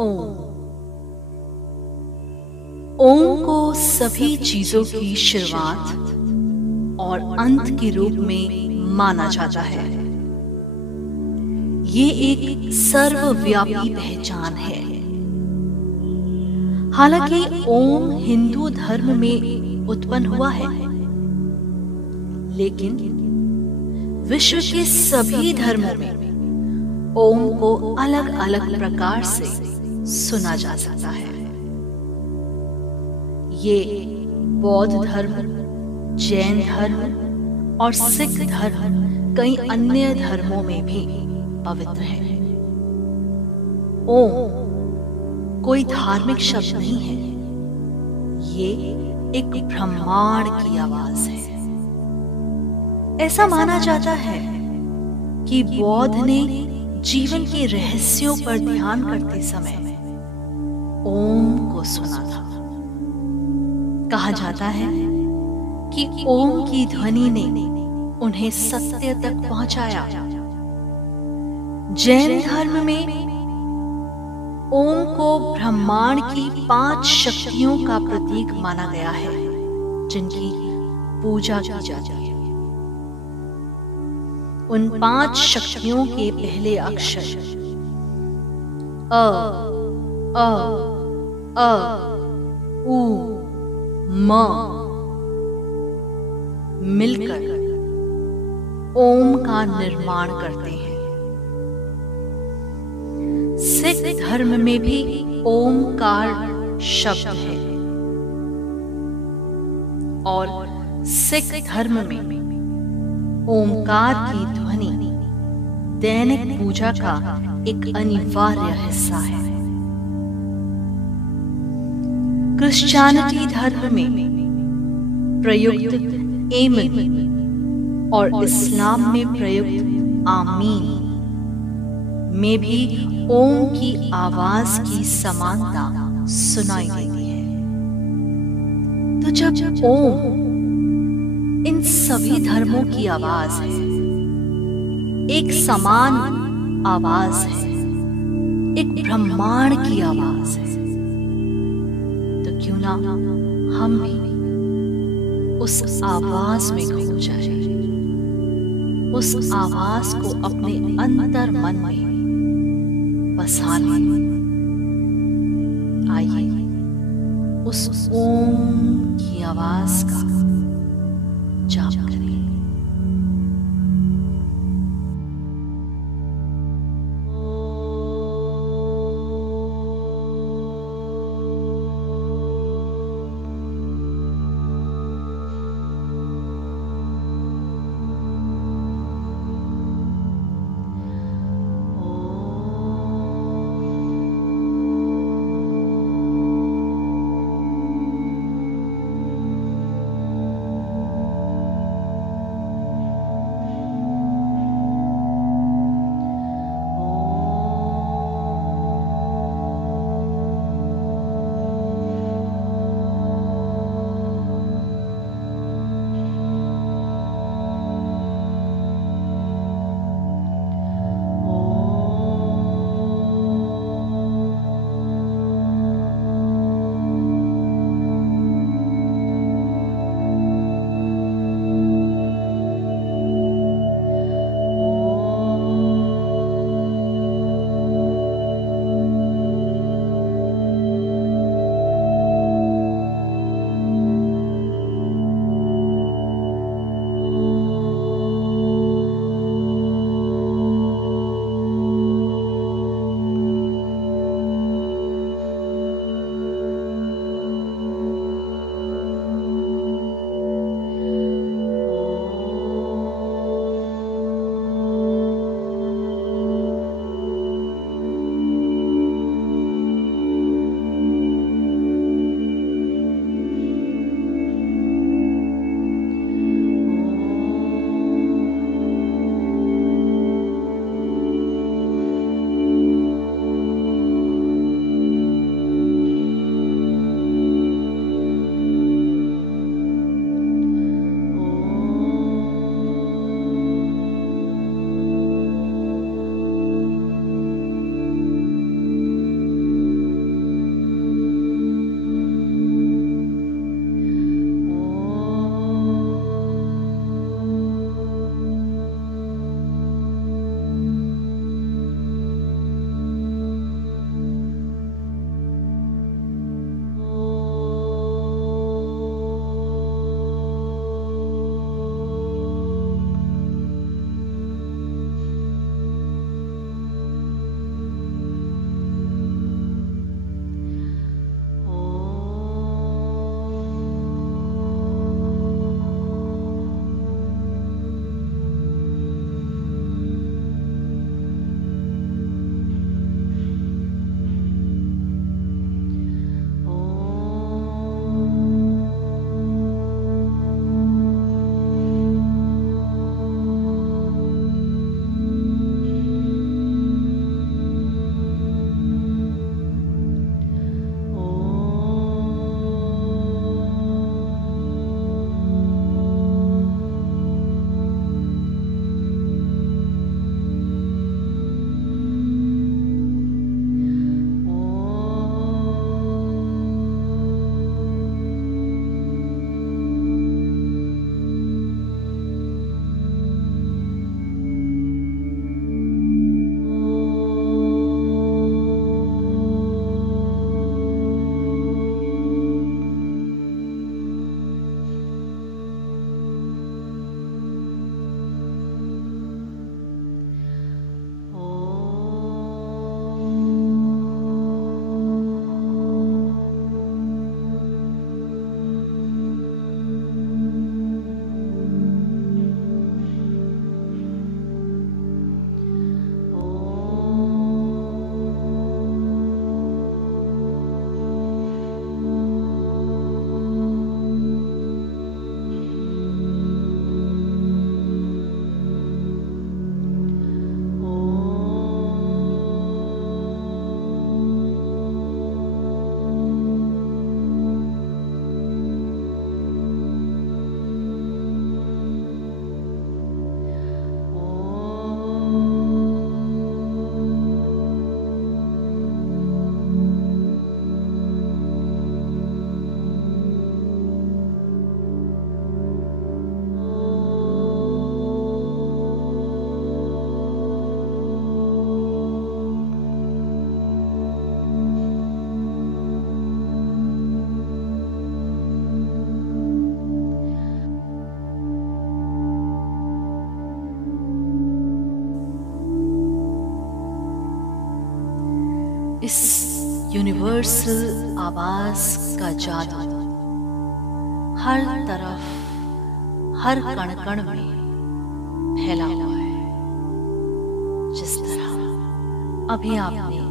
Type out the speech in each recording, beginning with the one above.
ओम। ओम को सभी चीजों की शुरुआत और अंत के रूप में माना जाता है। ये एक सर्वव्यापी पहचान है। हालांकि ओम हिंदू धर्म में उत्पन्न हुआ है, लेकिन विश्व के सभी धर्मों में ओम को अलग अलग प्रकार से सुना जा सकता है। ये बौद्ध धर्म, जैन धर्म और सिख धर्म, कई अन्य धर्मों में भी पवित्र है। ओम कोई धार्मिक शब्द नहीं है, ये एक ब्रह्मांड की आवाज है। ऐसा माना जाता है कि बौद्ध ने जीवन के रहस्यों पर ध्यान करते समय ओम को सुना था। कहा जाता है कि ओम की ध्वनि ने उन्हें सत्य तक पहुंचाया। जैन धर्म में ओम को ब्रह्मांड की 5 शक्तियों का प्रतीक माना गया है, जिनकी पूजा की जाती है। उन 5 शक्तियों के पहले अक्षर अ, अ, अ, उ, म मिलकर ओम का निर्माण करते हैं। सिख धर्म में भी ओमकार शब्द है और सिख धर्म में ओमकार की ध्वनि दैनिक पूजा का एक अनिवार्य हिस्सा है। क्रिश्चियनिटी धर्म में प्रयुक्त आमीन और इस्लाम में प्रयुक्त आमीन में भी ओम की आवाज की समानता सुनाई देती है। तो जब ओम इन सभी धर्मों की आवाज है, एक समान आवाज है, एक ब्रह्मांड की आवाज है, तो क्यों ना हम भी उस आवाज में खो जाए, उस आवाज को अपने अंतर मन में बसा लें। आइए उस ओम की आवाज का जाप करें। इस यूनिवर्सल आवाज का जादू हर तरफ, हर कण कण में फैला हुआ है। जिस तरह अभी आपने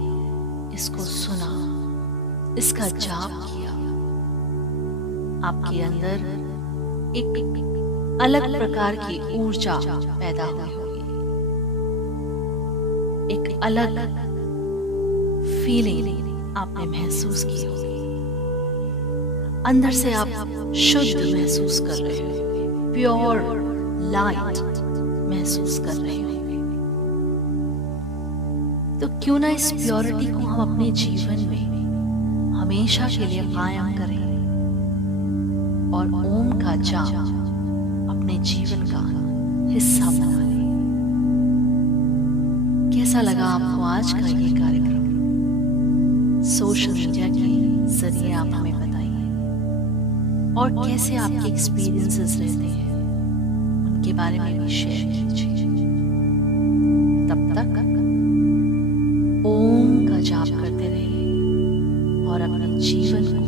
इसको सुना, इसका जाप किया, आपके अंदर एक अलग प्रकार की ऊर्जा पैदा हुई होगी, एक अलग फीलिंग आपने महसूस की होगी। अंदर से आप शुद्ध महसूस कर रहे हो, प्योर लाइट महसूस कर रहे हो। तो क्यों ना इस प्योरिटी को हम अपने जीवन में हमेशा के लिए कायम करें और ओम का जाप अपने जीवन का हिस्सा बना लें। कैसा लगा आपको आज का ये कार्यक्रम? सोशल मीडिया के जरिए आप हमें बताइए, और कैसे आपके एक्सपीरियंसेस रहते हैं उनके बारे में भी शेयर कीजिए। तब तक ओम का जाप करते रहिए और अपने जीवन को